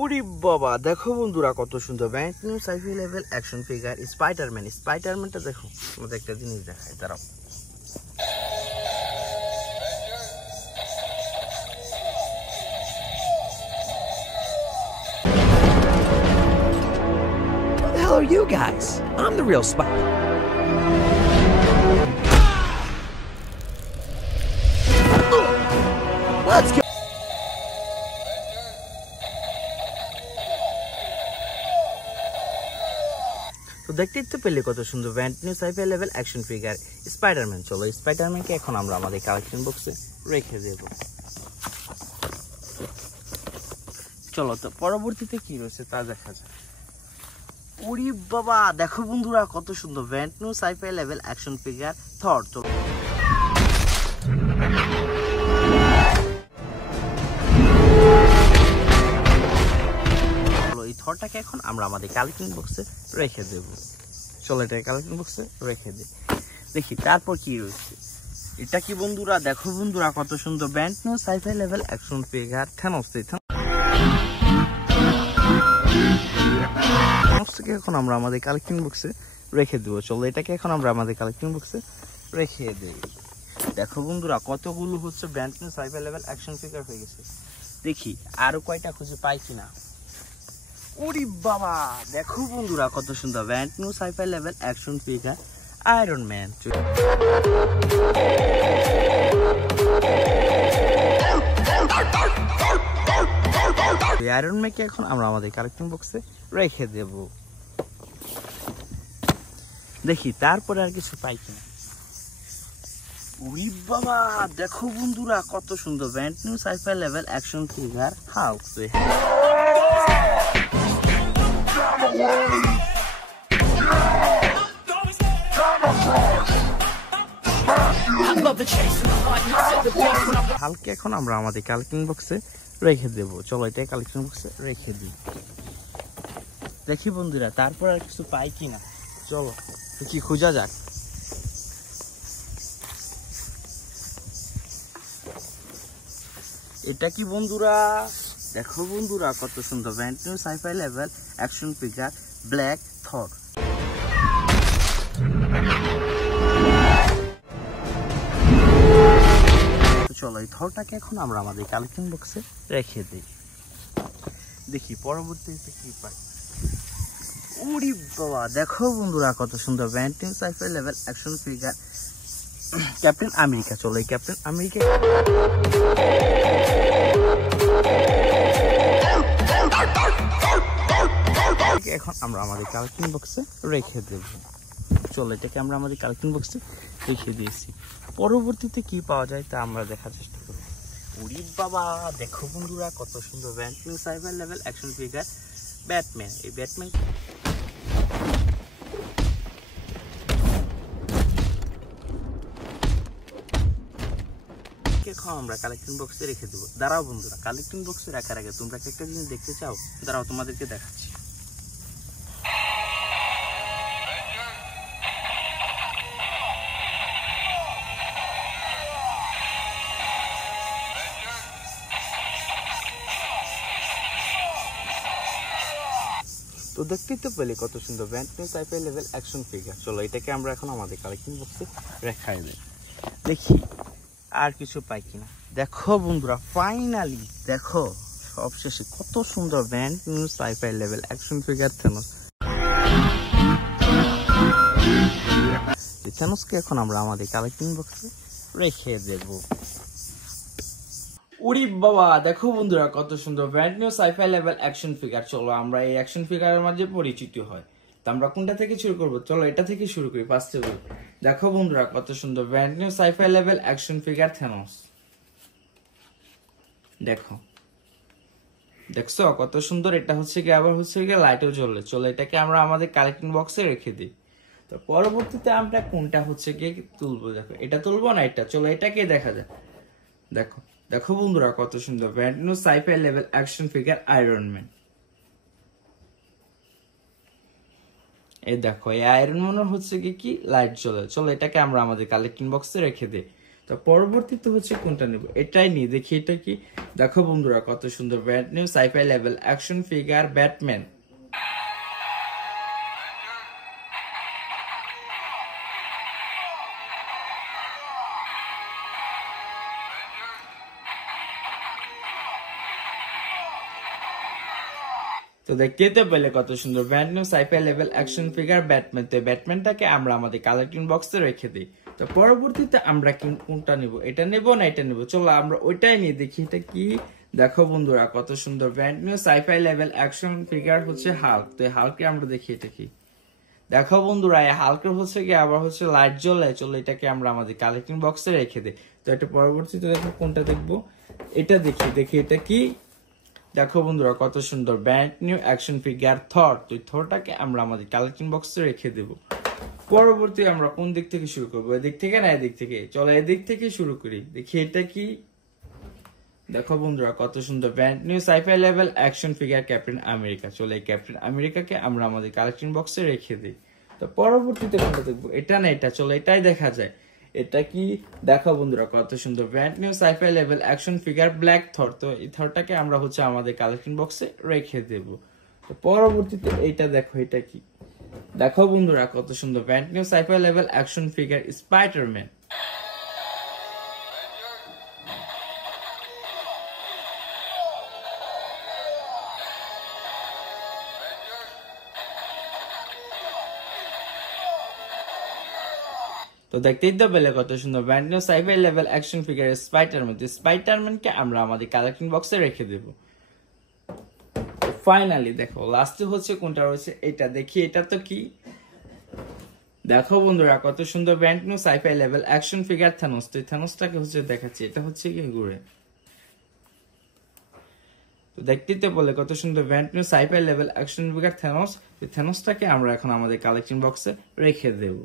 ওরে বাবা, দেখো বন্ধুরা কত সুন্দর brand new sci-fi level action figure স্পাইডারম্যানটা দেখো। তোমাদের একটা জিনিস দেখায়, দাঁড়াও। Who the hell are you guys? I'm the real Spider. Let's go. তো দেখতেই তো পেলে কত সুন্দর brand new sci-fi level action figure Spiderman. চলো স্পাইডারম্যানকে এখন আমরা আমাদের কালেকশন বক্সে রেখে দেব। চলো তো পরবর্তীতে কি রয়েছে তা দেখা যায়। ওরে বাবা, দেখো বন্ধুরা কত সুন্দর brand new sci-fi level action figure Thor. চলো এই থরটাকে এখন আমরা আমাদের কালেকশন বক্সে রেখে দেব। চলো এটা কালেকশন বক্সে রেখে দিই, দেখি তারপর কি রয়েছে। এটা কি বন্ধুরা, দেখো বন্ধুরা কত সুন্দর brand new sci-fi level action figure থ্যানোসকে এখন আমরা আমাদের কালেকশন বক্সে রেখে দেবো। চলো এটাকে এখন আমরা আমাদের কালেকশন বক্সে রেখে দেই। দেখো বন্ধুরা কতগুলো হচ্ছে brand new sci-fi level action figure হয়ে গেছে। দেখি আরো কয়টা খুঁজে পাই কিনা। ওরে বাবা, দেখো বন্ধুরা কত সুন্দর brand new sci-fi level action figure Iron Man. Iron ম্যানকে এখন আমরা আমাদের কালেকশন বক্সে রেখে দেব। দেখি তারপরে আর কিছু পাই কিনা। ওরে বাবা, দেখো বন্ধুরা কত সুন্দর brand new sci-fi level action figure Hulk. হালকে এখন আমরা আমাদের কালেকশন বক্সে রেখে দেব। চলো এটা কালেকশন বক্সে রেখে দিই, দেখি বন্ধুরা তারপর আর কিছু পাই কিনা। চলো কি খোঁজা যাক। এটা কি বন্ধুরা, দেখো বন্ধুরা কত সুন্দর brand new sci-fi level action figure black Thor. চলো এই থরটাকে এখন আমরা আমাদের কালেকশন বক্সে রেখে দিই, দেখি পরবর্তীতে কি পাই। ওরে বাবা, দেখো বন্ধুরা কত সুন্দর brand new sci-fi level action figure Captain America. চলো এই ক্যাপ্টেন আমেরিকা এখন আমরা আমাদের কালেকশন বক্সে রেখে দেব। চলো এটাকে আমরা আমাদের কালেকশন বক্সে রেখে দিয়েছি। পরবর্তীতে কি পাওয়া যায় তা আমরা দেখার চেষ্টা করব। ওরে বাবা, দেখো বন্ধুরা কত সুন্দর brand new sci-fi level action figure Batman. এই ব্যাটম্যান এখন আমরা কালেকশন বক্সে রেখে দেবো। দাঁড়াও বন্ধুরা, কালেকশন বক্সে রাখার আগে তোমরা একটা জিনিস দেখতে চাও? দাঁড়াও তোমাদেরকে দেখাচ্ছি। তো দেখতেই তো পেলে কত সুন্দর brand new sci-fi level action figure. চলো এটাকে আমরা এখন আমাদের কালেকশন বক্সে রেখাই দেব, দেখি আর কিছু পাই কিনা। দেখো বন্ধুরা ফাইনালি দেখো সবশেষে কত সুন্দর brand new sci-fi level action figure Thanos. থ্যানোসকে এখন আমরা আমাদের কালেকশন বক্সে রেখে দেব। ওরে বাবা, দেখো বন্ধুরা কত সুন্দর brand new sci-fi level action figure. চলো আমরা এই অ্যাকশন ফিগারের মাঝে পরিচিত হয়। তো আমরা কোনটা থেকে শুরু করব? চলো এটা থেকে শুরু করি। ফার্স্টে দেখো বন্ধুরা কত সুন্দর brand new sci-fi level action figure Thanos. দেখো, দেখছো কত সুন্দর। এটা হচ্ছে কি আবার হচ্ছে কি লাইটও জ্বলে। চলো এটাকে আমরা আমাদের কালেকশন বক্সে রেখে দিই। তো পরবর্তীতে আমরা কোনটা হচ্ছে কি তুলবো। দেখো এটা তুলবো না এটা, চলো এটাকে দেখা যায়। দেখো দেখো বন্ধুরা কত সুন্দর brand new sci-fi level action figure Iron Man. এই দেখো এই আয়রন ম্যানের হচ্ছে কি লাইট জ্বলে। চলো এটাকে আমরা আমাদের কালেকশন বক্সে রেখে দিই। তো তো পরবর্তীতে হচ্ছে কোনটা নেব, এটাই নিয়ে দেখি। এটা কি দেখো বন্ধুরা কত সুন্দর brand new sci-fi level action figure Batman. তো দেখতে তো পেলে কত সুন্দর brand new sci-fi level action figure Batman. তো ব্যাটম্যানটাকে আমরা আমাদের কালেক্টিং বক্সে রেখে দিই। তো পরবর্তীতে আমরা কোনটা নেব, এটা নেব না এটা নেব, চলো আমরা ওইটাই নিয়ে দেখি। এটা কি দেখো বন্ধুরা কত সুন্দর brand new sci-fi level action figure হচ্ছে হাল্ক। তো এই হাল্কে আমরা দেখি এটা কি দেখো বন্ধুরা, এই হাল্কের হচ্ছে কি আবার হচ্ছে লাইট জ্বলে, চলো এটাকে আমরা আমাদের কালেক্টিং বক্সে রেখে দিই। তো এটা পরবর্তীতে দেখো কোনটা দেখবো, এটা দেখি দেখি এটা কি দেখো বন্ধুরা কত সুন্দর ব্র্যান্ড নিউ অ্যাকশন ফিগার থর। তো থরটাকে আমরা আমাদের কালেক্টিং বক্সে রেখে দেব। পরবর্তী আমরা কোন দিক থেকে শুরু করবো, এদিক থেকে না এদিক থেকে, চলো এদিক থেকে শুরু করি। দেখি এটা কি দেখো বন্ধুরা কত সুন্দর brand new sci-fi level action figure Captain America. চলো এই ক্যাপ্টেন আমেরিকাকে আমরা আমাদের কালেক্টিং বক্সে রেখে দিই। তো পরবর্তীতে কোনটা দেখবো, এটা না এটা, চলো এটাই দেখা যায়। এটা কি দেখো বন্ধুরা কত সুন্দর brand new sci-fi level action figure black Thor. তো এই থরটাকে আমরা হচ্ছে আমাদের কালেকশন বক্সে রেখে দেব। তো পরবর্তীতে এইটা দেখো, এটা কি দেখো বন্ধুরা কত সুন্দর brand new sci-fi level action figure Spider-Man. তো দেখতেই তো পেলে কত সুন্দর brand new sci-fi level action figure Spider-Man. স্পাইডারম্যানকে আমরা আমাদের কালেকশন বক্সে রেখে দেব। ফাইনালি দেখো লাস্টে হচ্ছে কোনটা রয়েছে, এটা দেখি। এটা তো কি দেখো বন্ধুরা কত সুন্দর brand new sci-fi level action figure Thanos. তো থানোসটাকে হচ্ছে দেখাচ্ছি, এটা হচ্ছে কি ঘুরে। তো দেখতেই তো বলে কত সুন্দর brand new sci-fi level action figure Thanos. থানোসটাকে আমরা এখন আমাদের কালেকশন বক্সে রেখে দেবো।